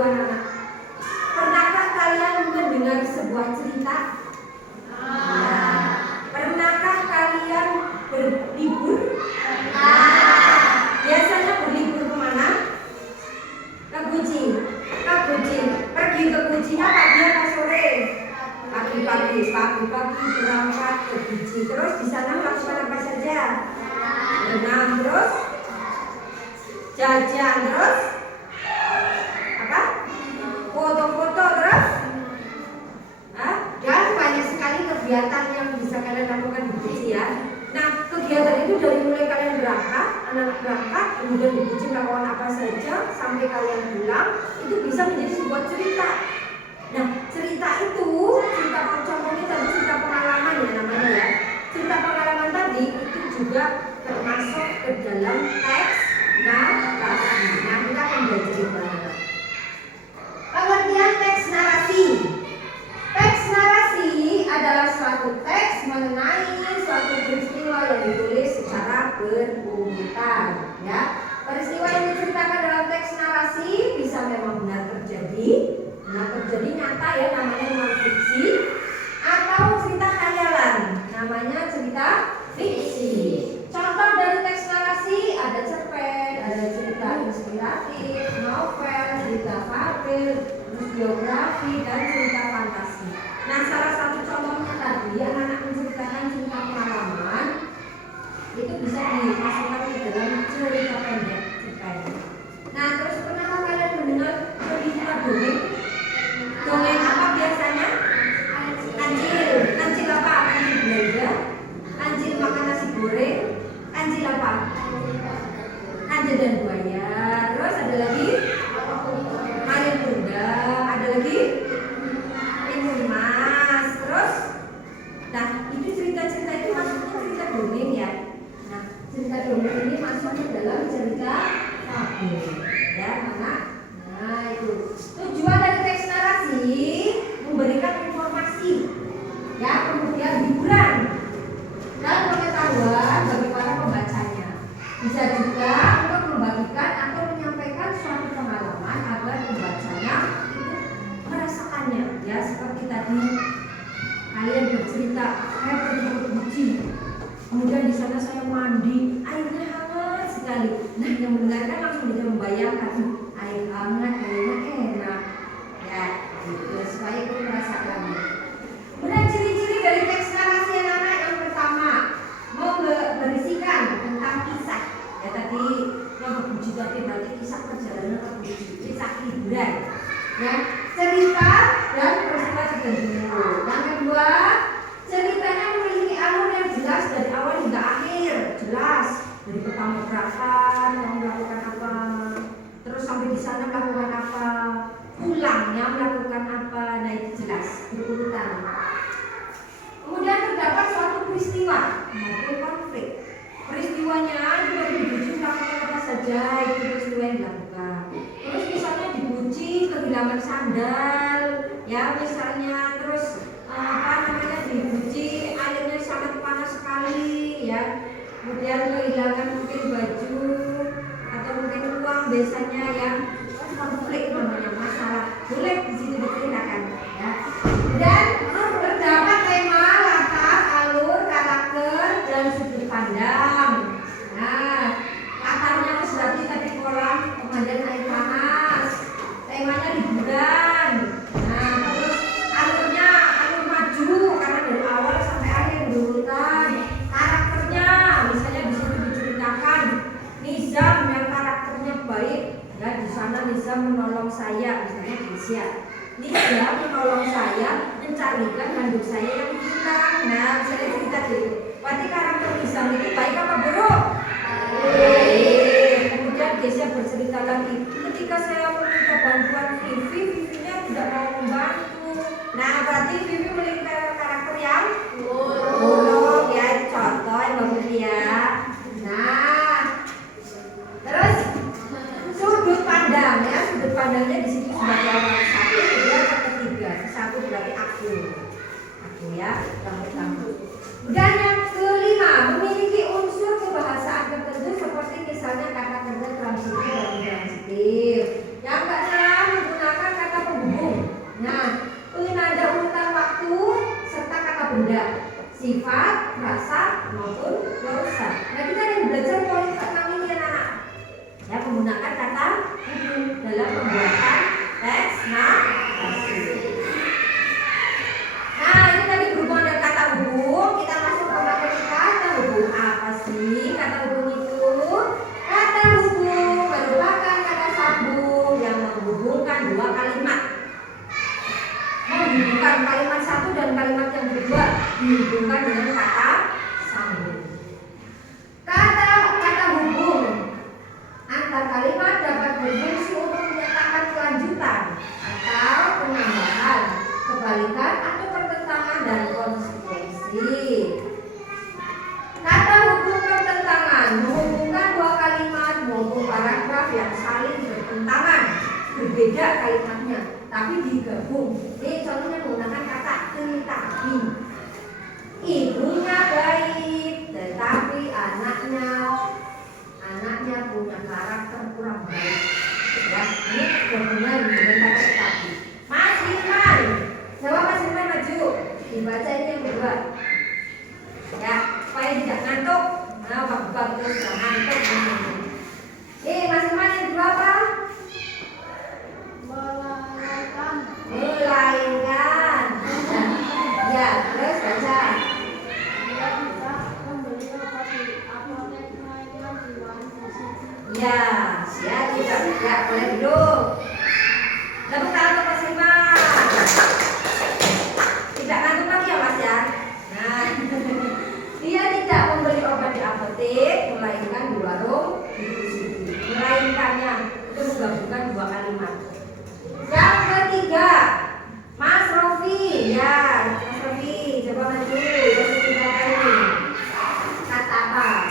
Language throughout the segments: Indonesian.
anak-anak? Pernahkah kalian mendengar sebuah cerita? Pernahkah kalian berlibur? Biasanya berlibur kemana? Ke Kucing. Pergi ke Kucingnya pagi atau sore? Pagi berangkat ke Kucing. Terus di sana melakukan apa saja? Berenang, terus jajan, terus apa? Foto-foto, terus dan banyak sekali kegiatan yang bisa kalian lakukan di Kucing ya. Nah, kegiatan itu dari mulai kalian berangkat, anak-anak berangkat, kemudian di Kucing melakukan apa saja sampai kalian pulang, itu bisa menjadi sebuah cerita. Nah, cerita itu, cerita contohnya tadi cerita pengalaman ya namanya ya. Cerita pengalaman tadi itu juga termasuk ke dalam teks narasi. Nah, kita akan belajar itu. Pengertian teks narasi. Teks narasi adalah suatu teks mengenai suatu peristiwa yang ditulis secara berurutan, ya. Peristiwa yang diceritakan dalam teks narasi bisa memang benar terjadi nyata ya, namanya non fiksi, atau cerita khayalan, namanya cerita fiksi. Contoh dari teks narasi ada cerpen, ada cerita inspiratif, novel, cerita fabel, biografi, dan cerita fantasi. Nah, salah satu contohnya tadi anak-anak menceritakan cerita pengalaman itu bisa dimasukkan ke dalam cerita pendek cerpen. Nah, terus pernah kalian mendengar cerita dongeng? Dongeng apa biasanya? Kancil apa? Kancil belanja, kancil makan nasi goreng, kancil apa? Kancil dan buaya. Terus ada lagi Mario Bunda, ada lagi Timun Mas. Terus, nah itu cerita-cerita itu masuknya cerita dongeng ya. Nah, cerita dongeng ini masuk ke dalam cerita fabel, ya anak. Nah itu tujuan dari teks narasi memberikan informasi, ya, kemudian hiburan dan pengetahuan bagi para pembacanya. Bisa juga untuk membagikan atau menyampaikan suatu pengalaman agar pembacanya itu merasakannya, ya, seperti tadi kalian bercerita saya pergi ke Kucing, kemudian di sana saya mandi, airnya hangat sekali. Nah, yang mendengarkan langsung bisa membayangkan air hangat, airnya enak, ya, gitu, supaya kita merasakannya. Kemudian ciri-ciri dari teks narasi anak-anak yang pertama berisikan tentang kisah. Ya tadi yang berbuji tadi berarti kisah perjalanan ke Kucing, kisah hiburan, ya, cerita dan peristiwa tertentu. Yang kedua, ceritanya memiliki alur yang jelas dari awal hingga akhir, jelas dari pertama berangkat mau melakukan apa, terus sampai di sana melakukan apa, pulangnya melakukan apa, nah itu jelas berurutan. Kemudian terdapat suatu peristiwa maupun konflik. Peristiwanya juga dibuji melakukan apa saja, itu peristiwa yang dilakukan. Terus misalnya dibuji kehilangan sandal, ya misalnya, terus dibuji airnya sangat panas sekali, ya. Kemudian kehilangan mungkin baju atau mungkin uang biasanya, ya. Konflik namanya, masalah. Boleh di situ diceritakan, ya. Dan terdapat tema, latar, alur, karakter, dan sudut pandang. Nah, latarnya berarti tadi kolam pemandian air panas. Temanya liburan. Nah, terus alurnya alur maju karena dari awal sampai akhir berurutan. Karakternya misalnya di situ diceritakan Nizam yang karakternya baik, ya, di sana Nizam menolong saya, misalnya Kesia. Nizam menolong saya mencarikan handuk saya yang hilang. Nah, misalnya cerita gitu. Berarti karakter Nizam itu baik apa buruk? Kemudian Kesia bercerita lagi, ketika saya meminta bantuan Vivi-nya tidak mau membantu. Nah, berarti Vivi memiliki karakter yang buruk, ya, itu contoh yang bagus ya. Nah, terus sudut pandang, ya, sudut pandangnya di sini sebagai orang satu, kedua, ketiga. Satu berarti aku, ya, kamu. Dan yang kelima, memiliki unsur kebahasaan tertentu seperti misalnya kata kerja transitif dan intransitif. Yang keenam, menggunakan menghubungkan kalimat satu dan kalimat yang kedua dihubungkan dengan kata sambung. Kata hubung antar kalimat dapat berfungsi untuk menyatakan kelanjutan atau penambahan, kebalikan atau pertentangan dan konsekuensi. Kata hubung pertentangan menghubungkan dua kalimat maupun paragraf yang saling bertentangan, berbeda kalimatnya tapi digabung. Ini contohnya menggunakan kata tetapi. Ibunya baik, tetapi anaknya punya karakter kurang baik. Ya, ini gabungan dengan kata tetapi. Mas Firman, jawab Mas Firman maju. Dibaca ini yang kedua. Ya, supaya tidak ngantuk. Nah, buka terus ngantuk. Mas Firman yang kedua apa? Melainkan. Ya, terus baca. Ya, siap kita ya boleh duduk. Tepuk tangan untuk Mas Firman. Tidak ngantuk lagi ya Mas ya. Nah, dia tidak membeli obat di apotek, melainkan di warung di melainkannya itu menggabungkan dua kalimat. Yang ketiga, Mas Rofi, ya, Mas Rofi, coba maju. Yang ketiga ini kata apa?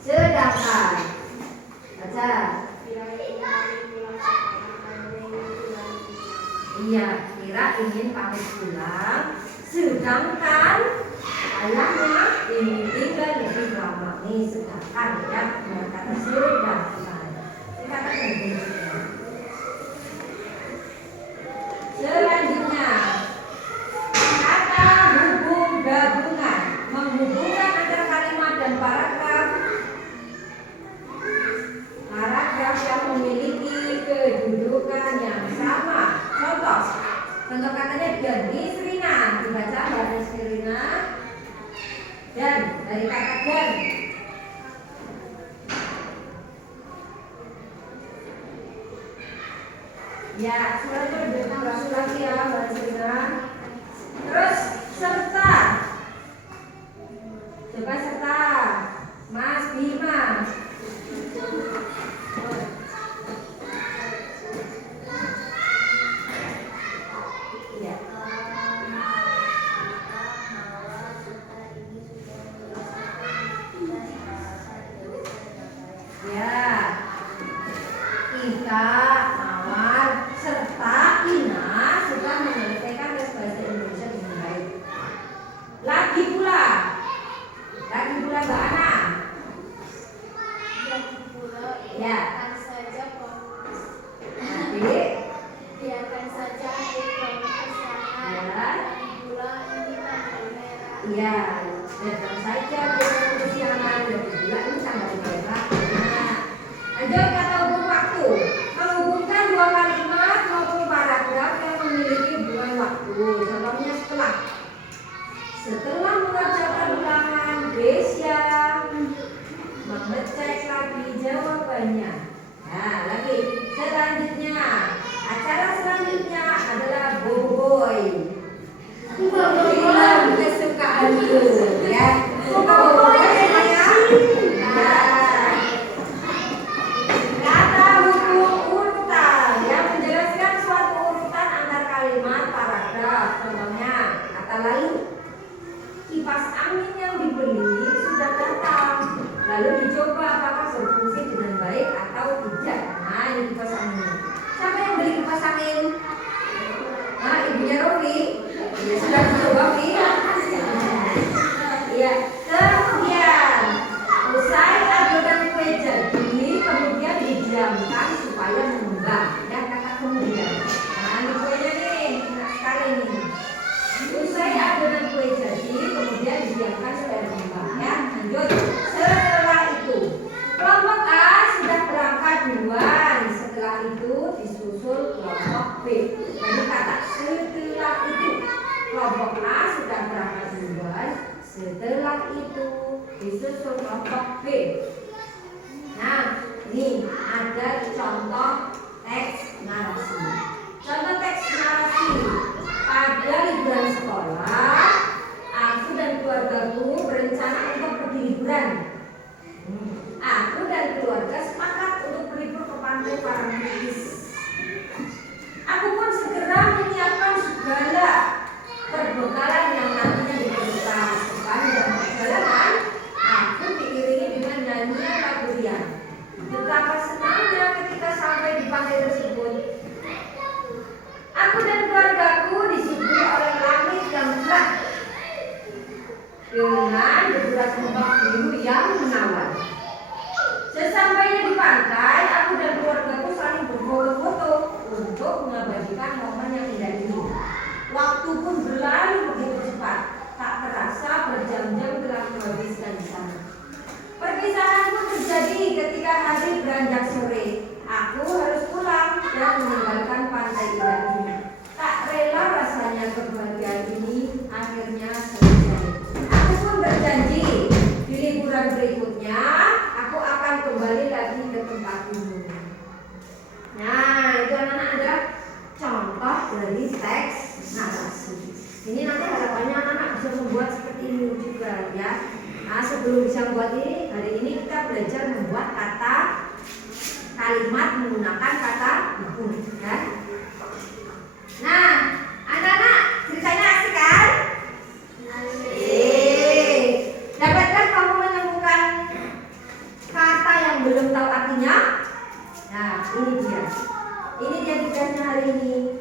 Sedangkan, baca. Iya, kira ingin pamit pulang, sedangkan ayahnya ingin tinggal lebih lama. Nih, sedangkan ya, kata sedangkan. Kata kedua. Selanjutnya, kata hubung gabungan menghubungkan antara kalimat dan paragraf yang memiliki kedudukan yang sama. Contoh katanya Denis Rina, dibaca Denis Rina. Dan dari kata dan. Ya, selanjutnya berlangsung lagi ya Mbak Rina. Terus serta. Coba serta. Mas Bima. Ya. Ya. Ika, Mawar, serta Ina sudah menyelesaikan tes bahasa Indonesia dengan baik. Lagi pula Mbak Ana. Ya. Adik. Biarkan saja adik kamu kesana. Ya. Pula ini tanggal merah. Iya, biarkan saja biarkan kesiangan dan gula ini tanggal merah. Nah, lanjut kata hubung waktu. Menghubungkan dua kalimat maupun paragraf yang memiliki hubungan waktu. Contohnya setelah mengerjakan ulangan, Desya mengecek lagi jawabannya. Nah, lagi selanjutnya, acara selanjutnya adalah Boboiboy. Film kesukaanku, ya. Boboiboy semuanya. Nah, kata hubung urutan yang menjelaskan suatu urutan antar kalimat paragraf. Contohnya kata lalu. Kipas angin yang dibeli sudah datang. Lalu dicoba apakah berfungsi dengan baik atau tidak. Nah, ini kipas angin. Siapa yang beli kipas angin? Nah, ibunya Rofi. Ya, sudah dicoba, Fi. Iya. Kemudian usai adonan kue jadi, kemudian didiamkan supaya mengembang. Ya, kata kemudian. Nah, ini kuenya nih, enak sekali nih. Usai adonan kue jadi, kemudian didiamkan supaya mengembang. Ya, lanjut. Setelah itu, kelompok A sudah berangkat duluan. Setelah itu disusul kelompok B. Jadi kata setelah itu, kelompok A sudah berangkat duluan. Setelah itu disusul kelompok B. Nah, ini ada contoh teks narasi. Contoh teks narasi. Pada mengabadikan momen yang indah ini. Waktu pun berlalu begitu cepat, tak terasa berjam-jam telah menghabiskan di sana. Perpisahan pun terjadi ketika hari beranjak sore. Aku harus pulang dan meninggalkan pantai indah ini. Tak rela rasanya kebahagiaan ini akhirnya selesai. Aku pun berjanji di liburan berikutnya aku akan kembali lagi ke tempat ini. Nah, itu anak-anak ada contoh dari teks narasi. Ini nanti harapannya anak-anak bisa membuat seperti ini juga ya. Nah, sebelum bisa membuat ini, hari ini kita belajar membuat kata kalimat menggunakan kata buku ya. Nah, anak-anak ceritanya asik kan? Dapatkah kamu menemukan kata yang belum tahu artinya? Nah, ini dia tugasnya hari ini.